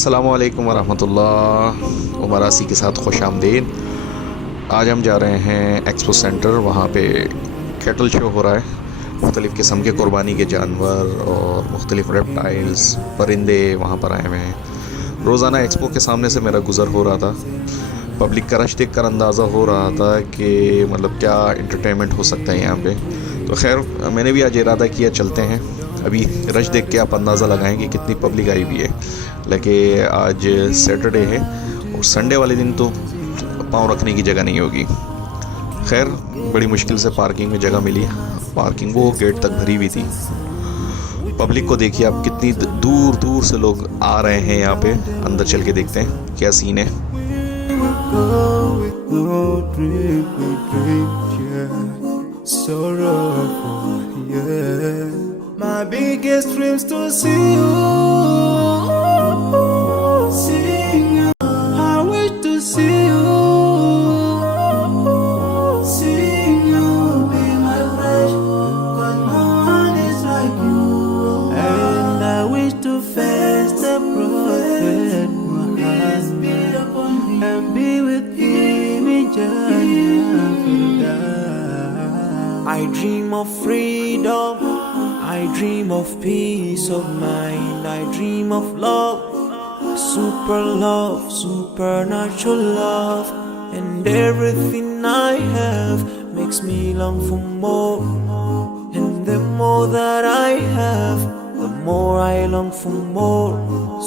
अस्सलामुअलैकुम वरहमतुल्लाह उमरासी के साथ खुश आमदीद। आज हम जा रहे हैं एक्सपो सेंटर। वहाँ पे कैटल शो हो रहा है। मुख्तलिफ़ किस्म के कुर्बानी के जानवर और मुख्तलिफ़ रेप्टाइल्स परिंदे वहाँ पर आए हुए हैं। रोज़ाना एक्सपो के सामने से मेरा गुज़र हो रहा था। पब्लिक का रश देख कर अंदाज़ा हो रहा था कि मतलब क्या इंटरटेनमेंट हो सकता है यहाँ पे। तो खैर मैंने भी आज इरादा किया चलते हैं। अभी रश देख के आप अंदाज़ा लगाएं कि कितनी पब्लिक आई हुई है। लेकिन आज सैटरडे है और संडे वाले दिन तो पाँव रखने की जगह नहीं होगी। खैर बड़ी मुश्किल से पार्किंग में जगह मिली। पार्किंग वो गेट तक भरी हुई थी। पब्लिक को देखिए आप, कितनी दूर दूर से लोग आ रहे हैं यहाँ पे। अंदर चल के देखते हैं क्या सीन है। My biggest dreams to see you, see you. I wish to see you, see you. Be my flesh, 'cause no one is like you. And I wish to face the prophet Muhammad and be with him in Jannah. I dream of freedom, I dream of peace of mind, I dream of love, supernatural love, and everything I have makes me long for more, and the more that I have, the more I long for more.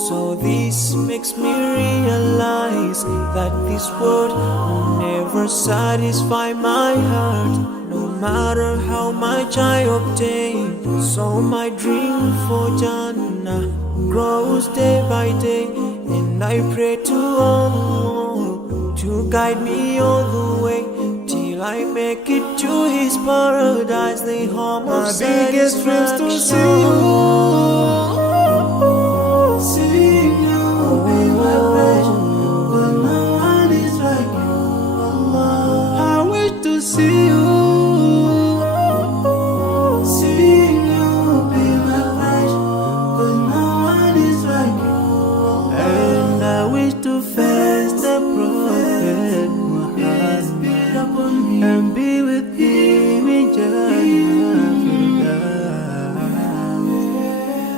So this makes me realize that this world will never satisfy my heart, no matter how much I obtain. So my dream for Jannah grows day by day, and I pray to Allah to guide me all the way till I make it to His paradise, the home of satisfaction. My biggest dreams to see you, see you, be my pleasure, 'cause no one is like you, Allah. I wish to see you. And be with him in Jannah.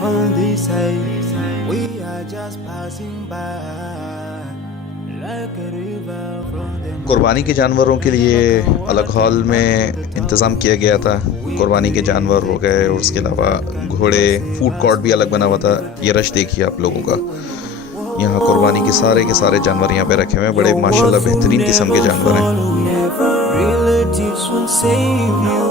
On this side, we are just passing by like a river from the. कुर्बानी के जानवरों के लिए अलग hall में इंतज़ाम किया गया था। कुर्बानी के जानवर हो गए और उसके अलावा घोड़े, फूड कोर्ट भी अलग बना हुआ था। ये रश देखिए आप लोगों का। यहाँ कुर्बानी के सारे जानवर यहाँ पे रखे हुए हैं। बड़े माशाल्लाह बेहतरीन किस्म के जानवर हैं। Relatives won't save you,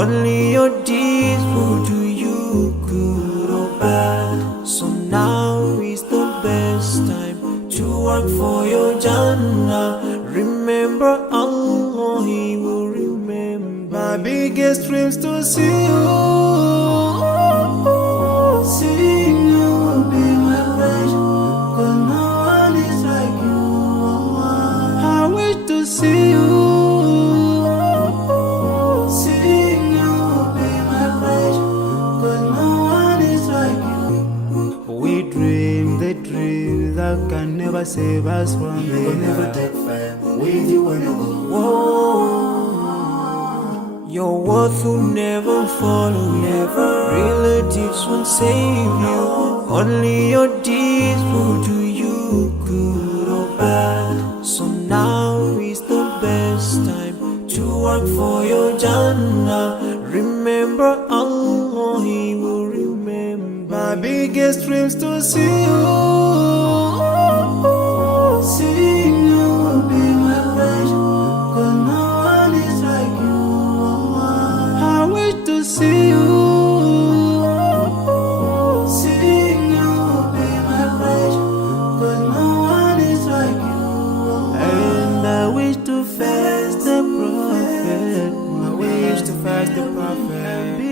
only your deeds will do you good or bad. So now is the best time to work for your Jannah. Remember Allah, He will remember. My biggest dreams to see you, see you, be my pleasure, 'cause no one is like you, Allah. I wish to see you. Can never save us from it. Will never take fame with you when you go. Your worth will never follow you. Relatives won't save you. Only your deeds will do you good or bad. So now is the best time to work for your Jannah. Remember Allah, He will remember. My biggest dreams to see you. Seeing you will be my pleasure, 'cause no one is like you, Allah. I wish to see you. Seeing you will be my pleasure, 'cause no one is like you, Allah. And I wish to face the prophet. I wish to face the prophet.